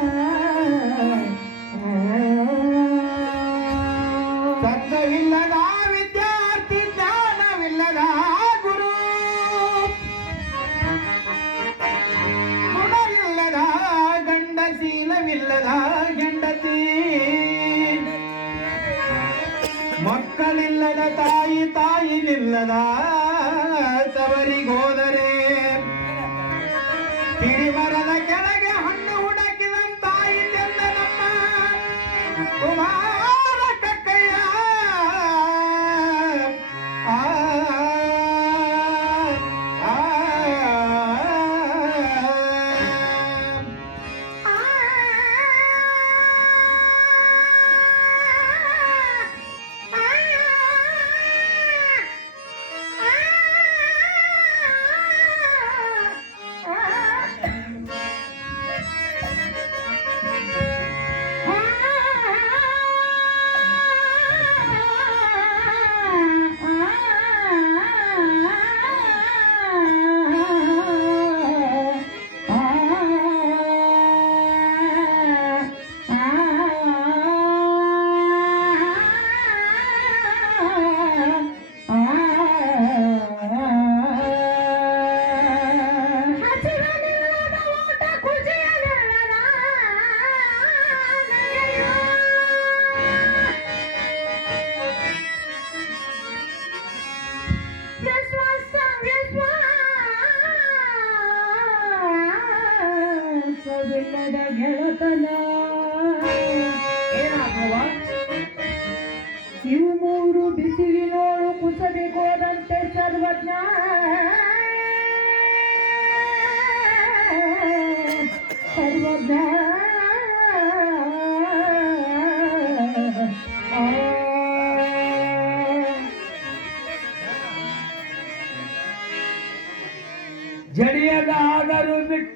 Bye.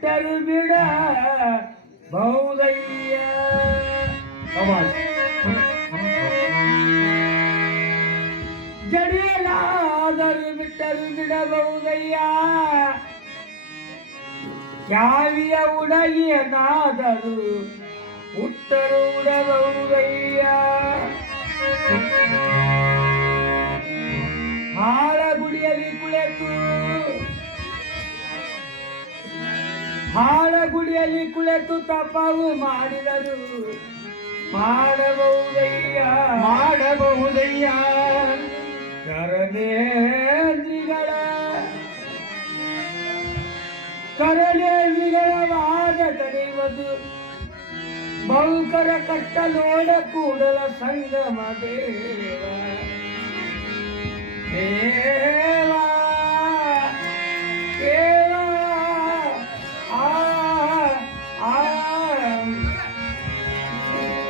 தருவிட பௌதைய. ஜடியலாதரு விட்டருவிட பௌதையா. யாவிய உடைய நாதரு உத்தருட பௌதையா. ஆழகுடியலி குலத்து ಗುಡಿಯಲ್ಲಿ ಕುಳಿತು ಹಾಳ ಗುಡಿಯಲ್ಲಿ ಕುಳಿತು ತಪಾವು ಮಾಡಿದರು. ಮಾಡಬಹುದಯ್ಯ. ಮಾಡಬಹುದಯ್ಯ. ಕರನೇಂದ್ರಿಗಳ ಕರನೇಂದ್ರಿಗಳ ವಾದ ತಡೆಯುವುದು ಬಹುಕರ ಕಟ್ಟಲೋಡ ಕೂಡಲ ಸಂಗಮ ದೇವ. ದೇವ.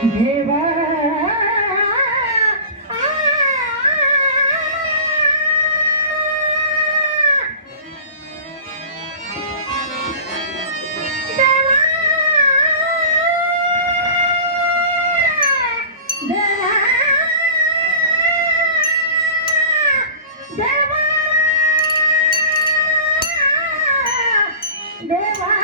Deva, Deva.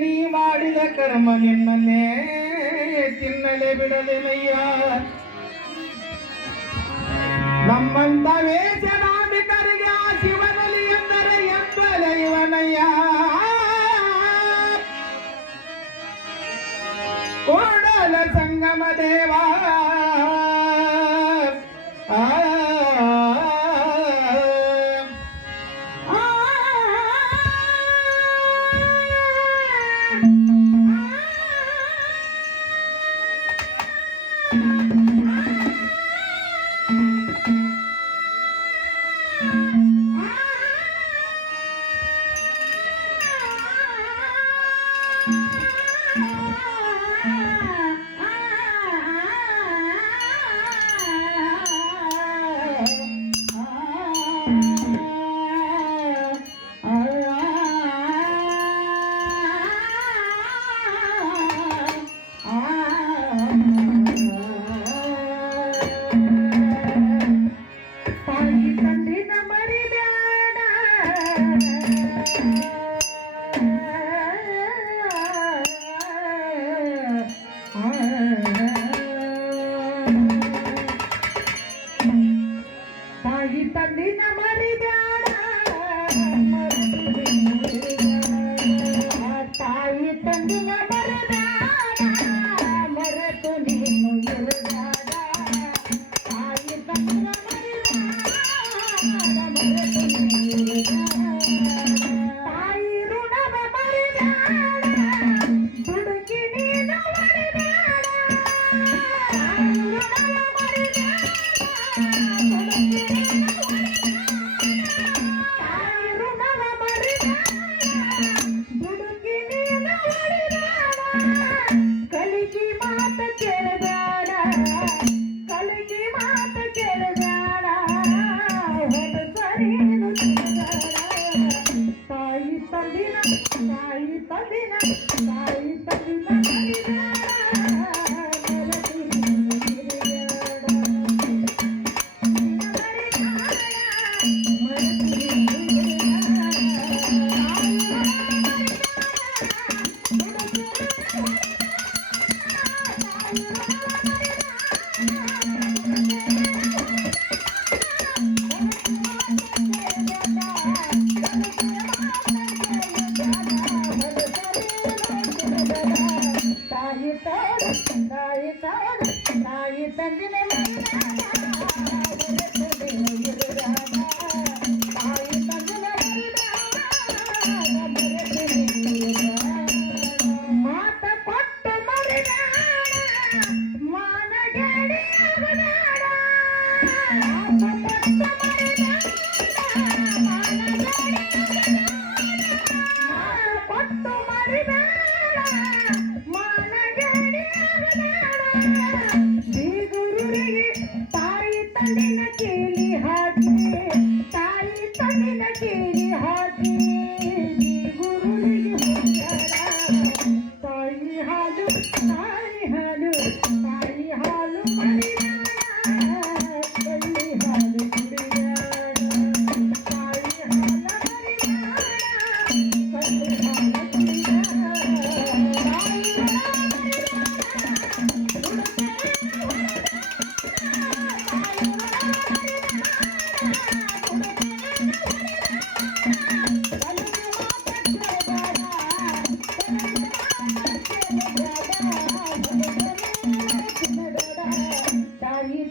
ನೀ ಮಾಡಿದ ಕರ್ಮ ನಿನ್ನನ್ನೇ ತಿನ್ನಲೆ ಬಿಡಲಿಲ್ಲಯ್ಯ ನಯ್ಯ ನಮ್ಮಂತ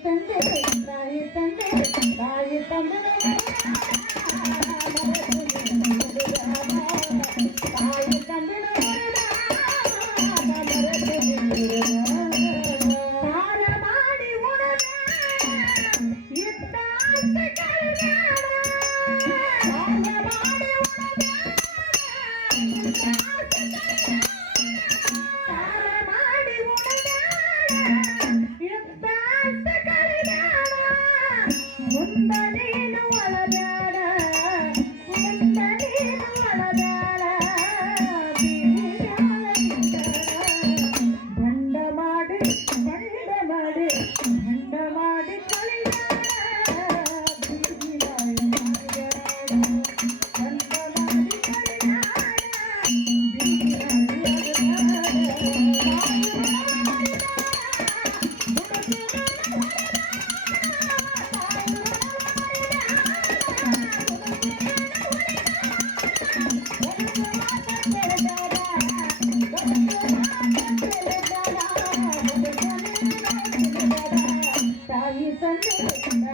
తండ్రి తండ్రి తండ్రి తండ్రి Thank you.